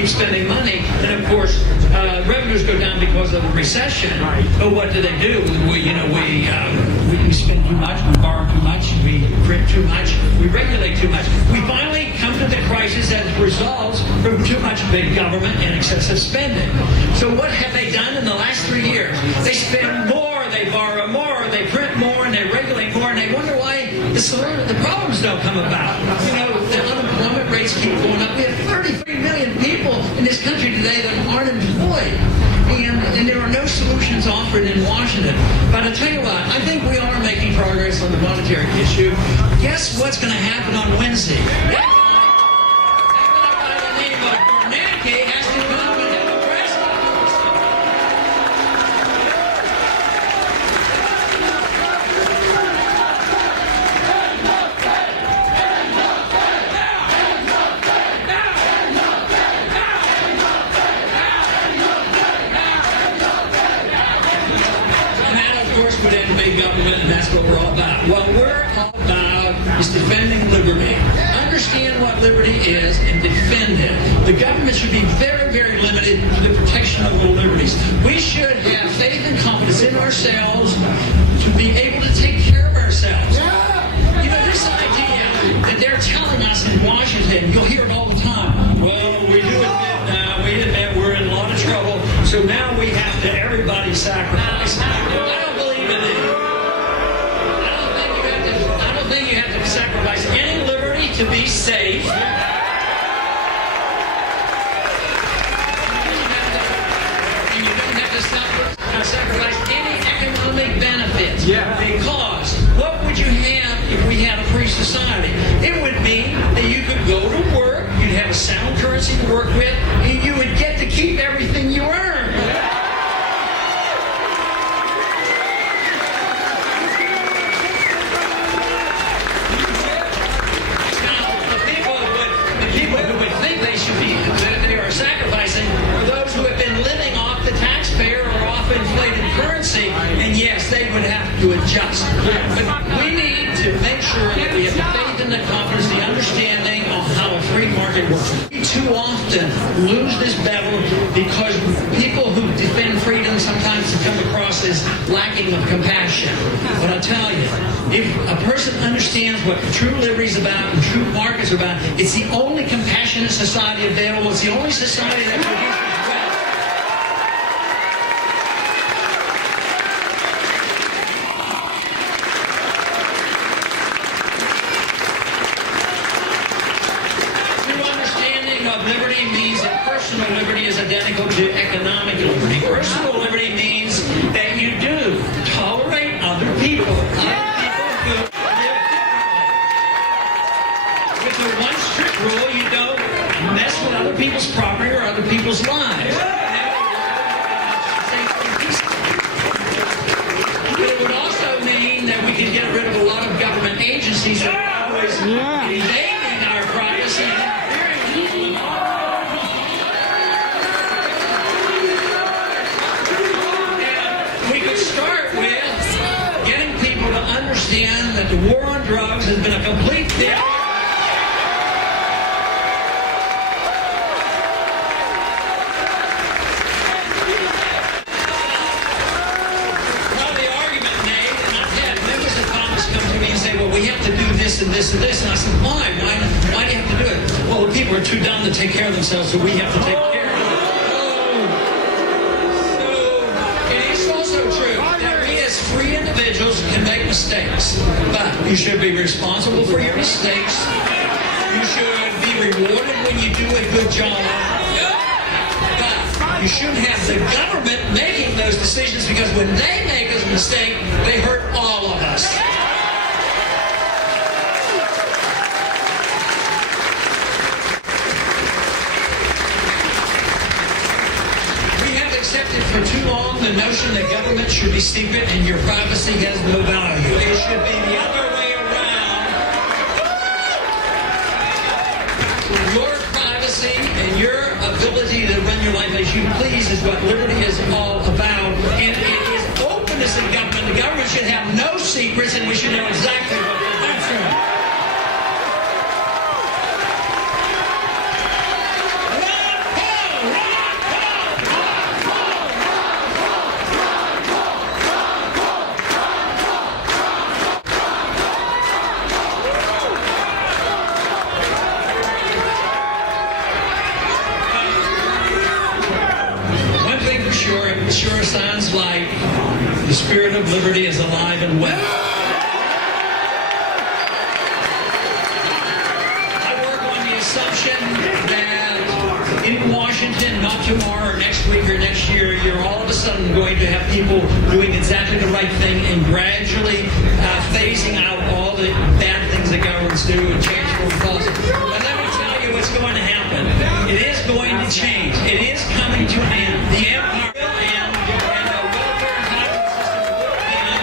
keep spending money, and of course, revenues go down because of the recession. But what do? We spend too much, we borrow too much, we print too much, we regulate too much. We finally come to the crisis as results from too much big government and excessive spending. So what have they done in the last 3 years? They spend more, they borrow more, they print more, and they regulate more, and they wonder why the problems don't come about. The unemployment rates keep going up. We have 33 million people in this country today that aren't employed. And there are no solutions offered in Washington. But I'll tell you what, I think we are making progress on the monetary issue. Guess what's going to happen on Wednesday? That guy by the name of Bernanke has to come and have a press conference. Would end big government, and that's what we're all about. What we're all about is defending liberty. Understand what liberty is and defend it. The government should be very, very limited to the protection of the liberties. We should have faith and confidence in ourselves to be able to take care of ourselves. This idea that they're telling us in Washington, you'll hear it all the time. Well, we do admit now, we admit we're in a lot of trouble, so now we have to everybody sacrifice. I don't think you have to sacrifice any liberty to be safe. And you don't have to sacrifice any economic benefits. Because what would you have if we had a free society? It would mean that you could go to work, you'd have a sound currency to work with, and you would get to keep everything you earn. Inflated currency, and yes, they would have to adjust. But we need to make sure that we have the faith and the confidence, the understanding of how a free market works. We too often lose this battle because people who defend freedom sometimes come across as lacking of compassion. But I'll tell you, if a person understands what true liberty is about and true markets are about, it's the only compassionate society available. It's the only society that produces wealth. Liberty means that personal liberty is identical to economic liberty. Personal liberty means that you do tolerate other people who live differently. With the one strict rule, you don't mess with other people's property or other people's lives. But it would also mean that we can get rid of a lot of government agencies that are always invading our privacy. Start with getting people to understand that the war on drugs has been a complete failure. Well, the argument made, and I've had members of Congress come to me and say, well, we have to do this and this and this. And I said, why? Why do you have to do it? Well, the people are too dumb to take care of themselves, so we have to take care of them. Free individuals can make mistakes, but you should be responsible for your mistakes. You should be rewarded when you do a good job. But you shouldn't have the government making those decisions, because when they make a mistake, they hurt all of us. Accepted for too long the notion that government should be secret and your privacy has no value. It should be the other way around. Your privacy and your ability to run your life as you please is what liberty is all about. And it is openness in government. The government should have no secrets, and we should know exactly what they're doing. Paul of liberty is alive and well. I work on the assumption that in Washington, not tomorrow or next week or next year, you're all of a sudden going to have people doing exactly the right thing and gradually phasing out all the bad things that governments do and change foreign policy. But let me tell you what's going to happen. It is going to change. It is coming to an end. The empire will end, and the welfare entitlement system will end.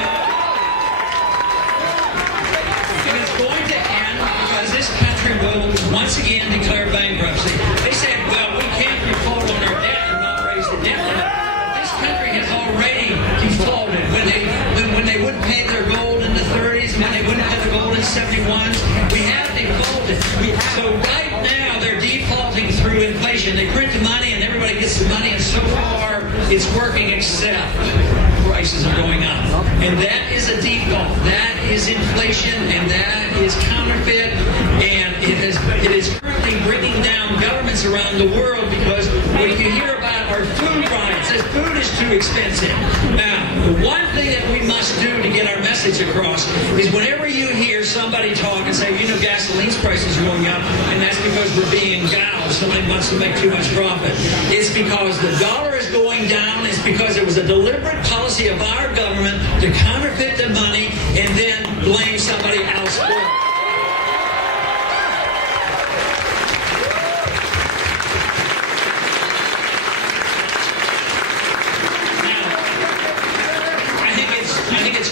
And it's going to end because this country will once again declare bankruptcy. They said, well, we can't default on our debt and not raise the debt limit. This country has already defaulted when they wouldn't pay their gold in the 30s, when they wouldn't pay the gold in 71s. We have defaulted. So right now they're defaulting through inflation. They print the money and everybody gets the money, and so far it's working, except prices are going up. And that is a default. That is inflation, and that is counterfeit, and it is currently bringing down governments around the world because when you hear about our food riots, this food is too expensive. Now, the one thing that we must do to get our message across is whenever you hear somebody talk and say, you know, gasoline's prices are going up, and that's because we're being gouged. Somebody wants to make too much profit. It's because the dollar is going down. It's because it was a deliberate policy of our government to counterfeit the money and then blame somebody else for it.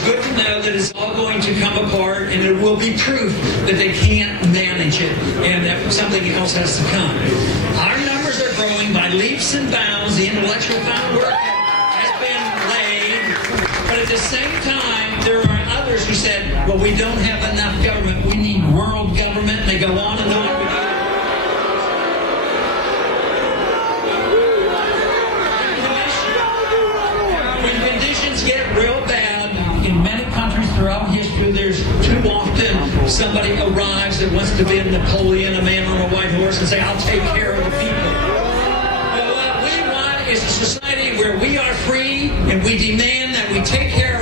Good to know that it's all going to come apart, and it will be proof that they can't manage it and that something else has to come. Our numbers are growing by leaps and bounds. The intellectual groundwork has been laid, but at the same time, there are others who said, well, we don't have enough government. We need world government, and they go on and on. When conditions get real bad, in many countries throughout history, there's too often somebody arrives that wants to be a Napoleon, a man on a white horse, and say, I'll take care of the people. Well, what we want is a society where we are free, and we demand that we take care